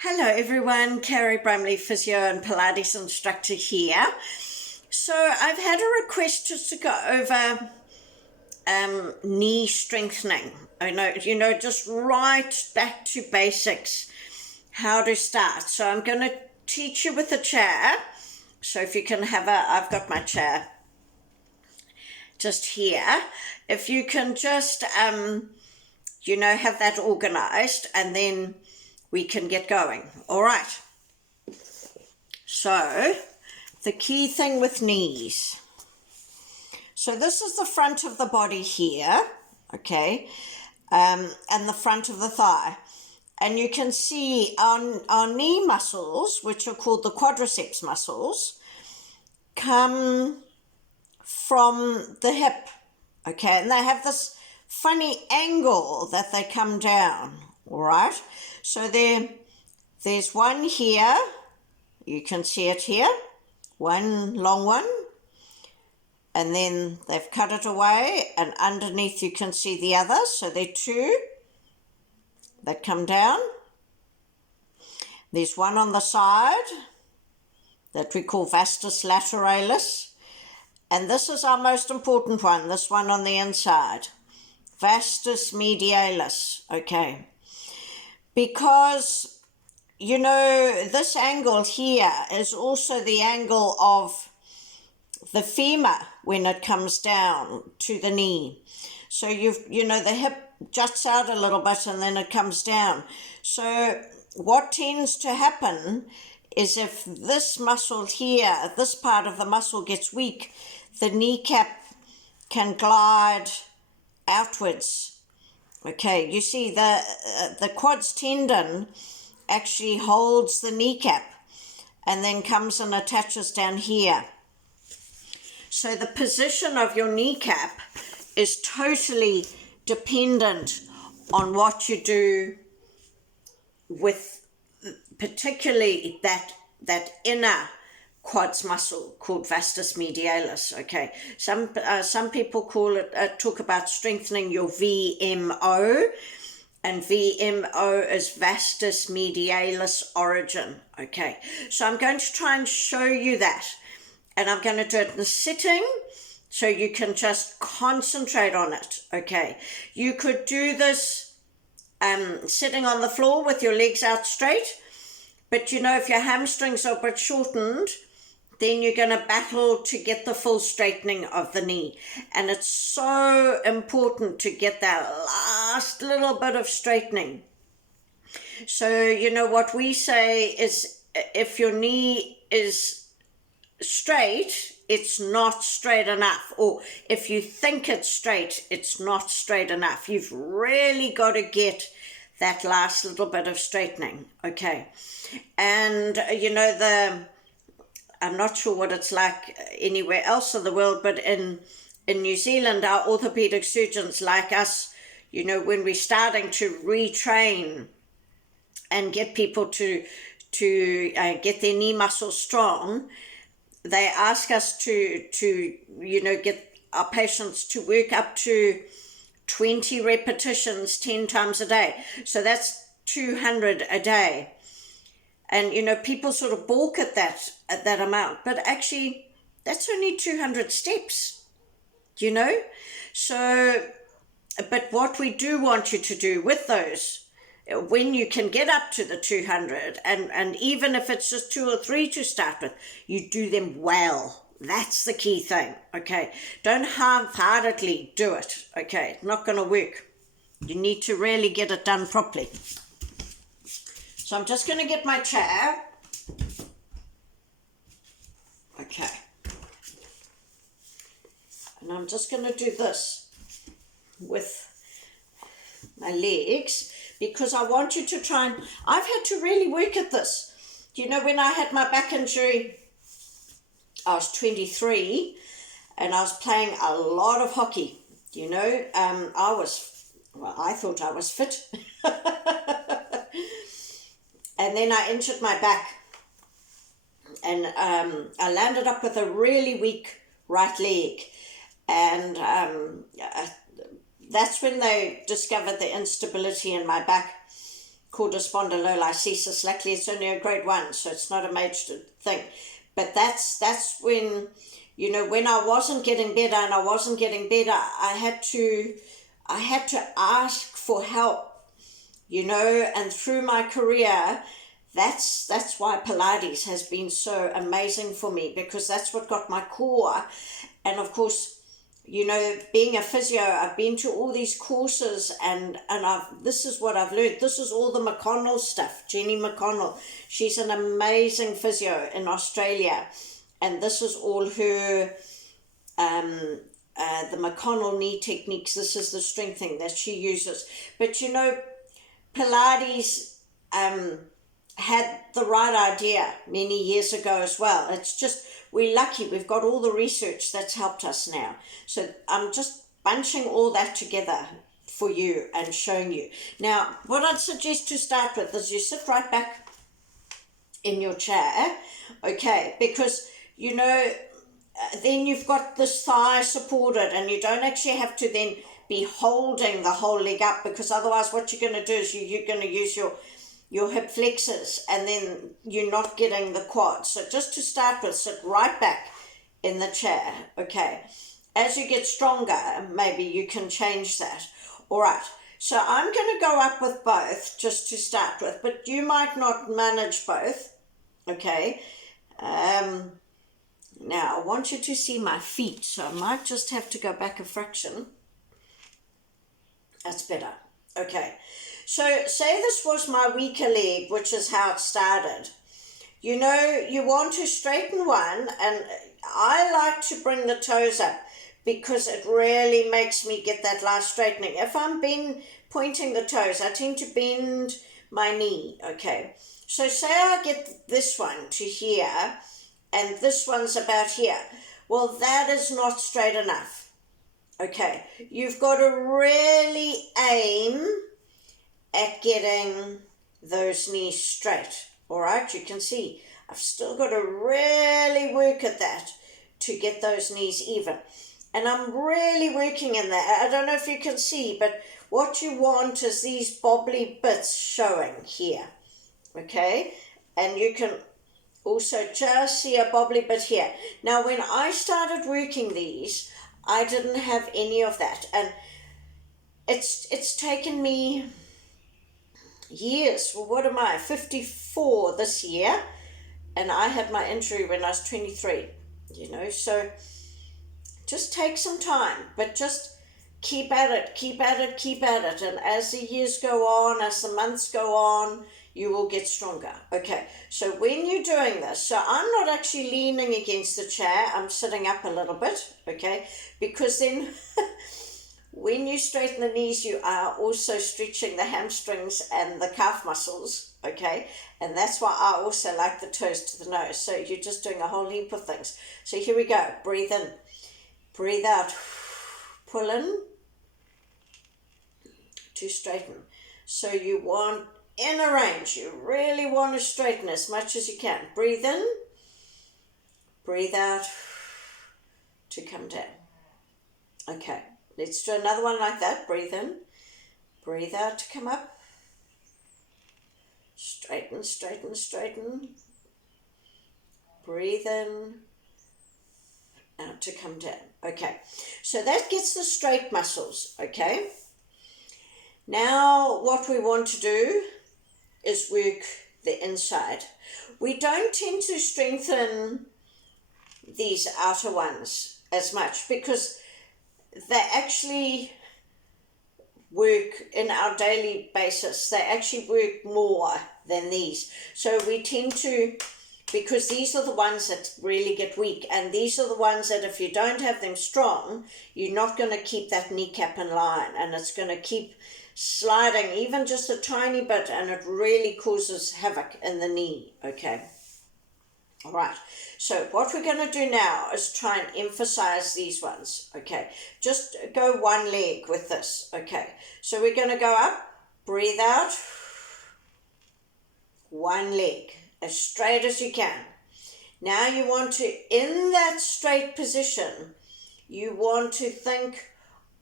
Hello everyone, Carrie Bramley, physio and Pilates instructor here. So I've had a request just to go over knee strengthening. I know, just right back to basics, how to start. So I'm going to teach you with a chair. So if you can I've got my chair just here. If you can just, have that organized, and then we can get going. All right. So the key thing with knees. So this is the front of the body here, okay, and the front of the thigh. And you can see our knee muscles, which are called the quadriceps muscles, come from the hip, okay, and they have this funny angle that they come down, all right? So there's one here, you can see it here, one long one, and then they've cut it away, and underneath you can see the other, so there are two that come down. There's one on the side that we call vastus lateralis, and this is our most important one, this one on the inside, vastus medialis, okay. Because, this angle here is also the angle of the femur when it comes down to the knee. So the hip juts out a little bit and then it comes down. So what tends to happen is if this muscle here, this part of the muscle gets weak, the kneecap can glide outwards. Okay, you see the quads tendon actually holds the kneecap and then comes and attaches down here. So the position of your kneecap is totally dependent on what you do with particularly that inner quads muscle called vastus medialis. Okay, some people talk about strengthening your VMO, and VMO is vastus medialis origin. Okay, so I'm going to try and show you that, and I'm going to do it in sitting so you can just concentrate on it. Okay, you could do this sitting on the floor with your legs out straight, but if your hamstrings are a bit shortened, then you're going to battle to get the full straightening of the knee. And it's so important to get that last little bit of straightening. So, what we say is if your knee is straight, it's not straight enough. Or if you think it's straight, it's not straight enough. You've really got to get that last little bit of straightening. Okay. And, I'm not sure what it's like anywhere else in the world, but in New Zealand, our orthopedic surgeons like us, when we're starting to retrain and get people to get their knee muscles strong, they ask us to get our patients to work up to 20 repetitions 10 times a day. So that's 200 a day. And, people sort of balk at that amount, but actually that's only 200 steps, So, but what we do want you to do with those, when you can get up to the 200, and even if it's just 2 or 3 to start with, you do them well. That's the key thing, okay? Don't half-heartedly do it, okay? It's not going to work. You need to really get it done properly. So I'm just going to get my chair. Okay. And I'm just going to do this with my legs because I want you to try and... I've had to really work at this. When I had my back injury, I was 23 and I was playing a lot of hockey. I thought I was fit. And then I injured my back, and I landed up with a really weak right leg, and that's when they discovered the instability in my back called a spondylolisthesis. Luckily, it's only a grade 1, so it's not a major thing. But that's when, you know, when I wasn't getting better I had to ask for help, you know, and through my career, that's why Pilates has been so amazing for me, because that's what got my core. And of course, you know, being a physio, I've been to all these courses, and this is what I've learned. This is all the McConnell stuff. Jenny McConnell, she's an amazing physio in Australia, and this is all her, the McConnell knee techniques. This is the strengthening that she uses. But you know, Pilates had the right idea many years ago as well. It's just, we're lucky we've got all the research that's helped us now. So I'm just bunching all that together for you and showing you. Now, what I'd suggest to start with is you sit right back in your chair, okay, because, you know, then you've got this thigh supported, and you don't actually have to then be holding the whole leg up, because otherwise what you're going to do is you're going to use your hip flexors, and then you're not getting the quad. So just to start with, sit right back in the chair, okay? As you get stronger, maybe you can change that. All right, so I'm going to go up with both just to start with, but you might not manage both, okay? Now, I want you to see my feet, so I might just have to go back a fraction. That's better, okay. So say this was my weaker leg, which is how it started. You know, you want to straighten one, and I like to bring the toes up because it really makes me get that last straightening. If I'm pointing the toes, I tend to bend my knee, okay? So say I get this one to here, and this one's about here. Well, that is not straight enough, okay? You've got to really aim at getting those knees straight. All right, you can see I've still got to really work at that to get those knees even, and I'm really working in that. I don't know if you can see, but what you want is these bobbly bits showing here, okay? And you can also just see a bobbly bit here. Now, when I started working these, I didn't have any of that, and it's taken me years. Well, what am I, 54 this year, and I had my injury when I was 23, you know, so just take some time, but just keep at it, and as the years go on, as the months go on, you will get stronger. Okay, so when you're doing this, so I'm not actually leaning against the chair, I'm sitting up a little bit, okay, because then when you straighten the knees, you are also stretching the hamstrings and the calf muscles, okay? And that's why I also like the toes to the nose. So you're just doing a whole heap of things. So here we go. Breathe in. Breathe out. Pull in to straighten. So you want inner range. You really want to straighten as much as you can. Breathe in. Breathe out to come down. Okay. Let's do another one like that. Breathe in. Breathe out to come up. Straighten, straighten, straighten. Breathe in. Out to come down. Okay. So that gets the straight muscles. Okay. Now what we want to do is work the inside. We don't tend to strengthen these outer ones as much because they actually work in our daily basis. They actually work more than these. So we tend to, because these are the ones that really get weak, and these are the ones that if you don't have them strong, you're not going to keep that kneecap in line, and it's going to keep sliding even just a tiny bit, and it really causes havoc in the knee, okay? All right, so what we're going to do now is try and emphasize these ones, okay? Just go one leg with this, okay? So we're going to go up, breathe out, one leg, as straight as you can. Now you want to, in that straight position, you want to think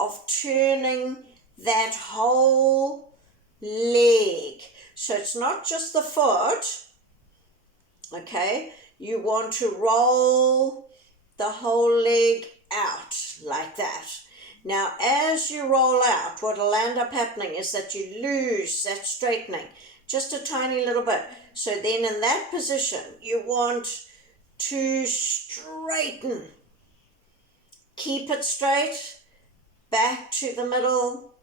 of turning that whole leg. So it's not just the foot, okay? You want to roll the whole leg out like that. Now, as you roll out, what will end up happening is that you lose that straightening, just a tiny little bit. So then in that position, you want to straighten. Keep it straight, back to the middle,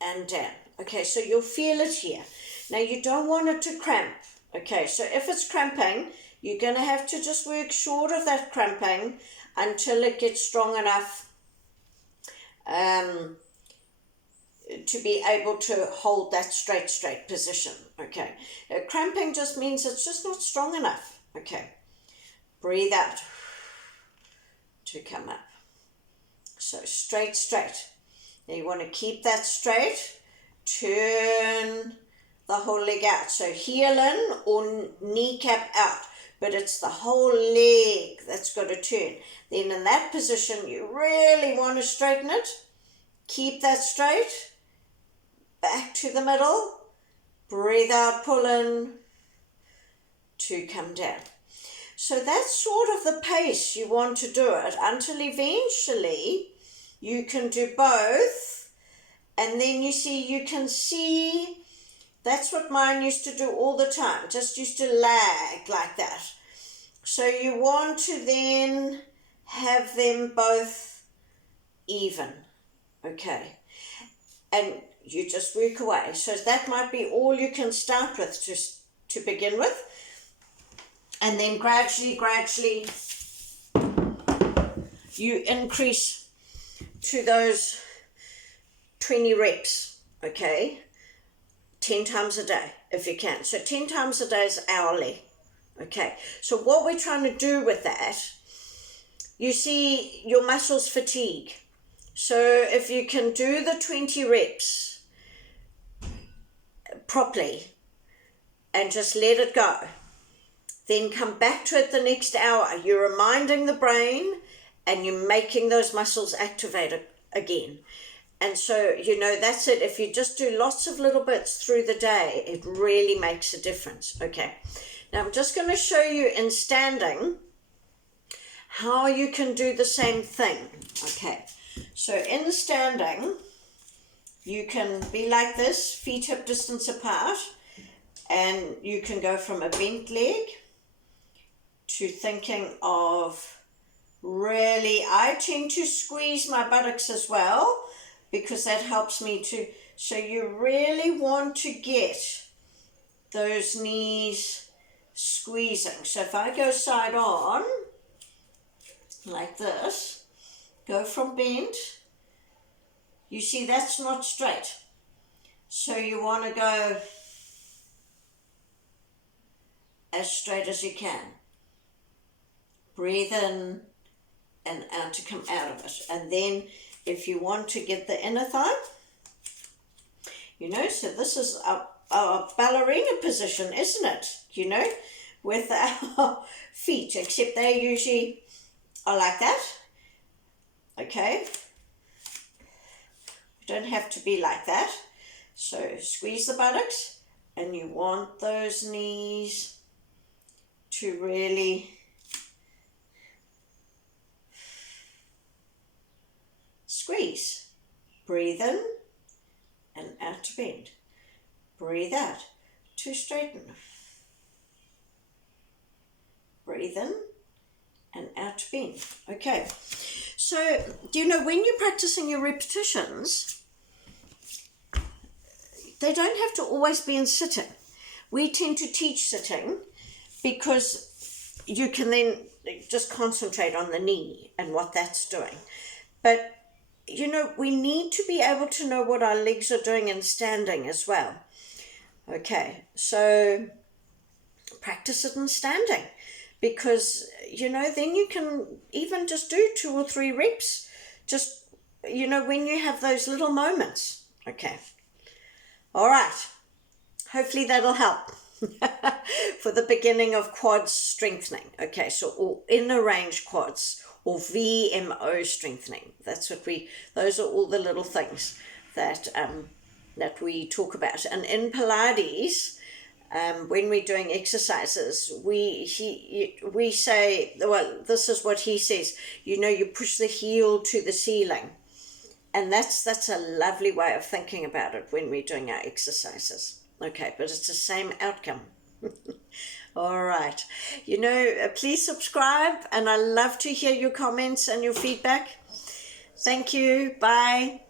and down. Okay, so you'll feel it here. Now, you don't want it to cramp. Okay, so if it's cramping, you're going to have to just work short of that cramping until it gets strong enough to be able to hold that straight position. Okay, cramping just means it's just not strong enough. Okay, breathe out to come up. So straight. Now you want to keep that straight. Turn the whole leg out. So heel in or kneecap out. But it's the whole leg that's got to turn. Then in that position, you really want to straighten it. Keep that straight. Back to the middle. Breathe out, pull in to come down. So that's sort of the pace you want to do it until eventually you can do both. And then you can see, that's what mine used to do all the time, just used to lag like that. So you want to then have them both even, okay? And you just work away. So that might be all you can start with to begin with. And then gradually, you increase to those 20 reps, okay? 10 times a day, if you can. So 10 times a day is hourly, okay? So what we're trying to do with that, you see your muscles fatigue. So if you can do the 20 reps properly and just let it go, then come back to it the next hour. You're reminding the brain and you're making those muscles activate again. And so, that's it. If you just do lots of little bits through the day, it really makes a difference. Okay. Now, I'm just going to show you in standing how you can do the same thing. Okay. So in standing, you can be like this, feet hip distance apart, and you can go from a bent leg to thinking of really, I tend to squeeze my buttocks as well, because that helps me to, so you really want to get those knees squeezing. So if I go side on, like this, go from bent, you see that's not straight. So you want to go as straight as you can. Breathe in and out to come out of it. And then if you want to get the inner thigh, so this is our ballerina position, isn't it? With our feet, except they usually are like that. Okay. You don't have to be like that. So squeeze the buttocks, and you want those knees to really squeeze. Breathe in and out to bend. Breathe out to straighten. Breathe in and out to bend. Okay. So, when you're practicing your repetitions, they don't have to always be in sitting. We tend to teach sitting because you can then just concentrate on the knee and what that's doing. But we need to be able to know what our legs are doing in standing as well. Okay, so practice it in standing, because, then you can even just do 2 or 3 reps, just, when you have those little moments. Okay, all right, hopefully that'll help for the beginning of quads strengthening. Okay, so or inner range quads, or VMO strengthening. Those are all the little things that that we talk about. And in Pilates, when we're doing exercises, we say, well, this is what he says, you push the heel to the ceiling. And that's a lovely way of thinking about it when we're doing our exercises. Okay, but it's the same outcome. All right. Please subscribe, and I love to hear your comments and your feedback. Thank you. Bye.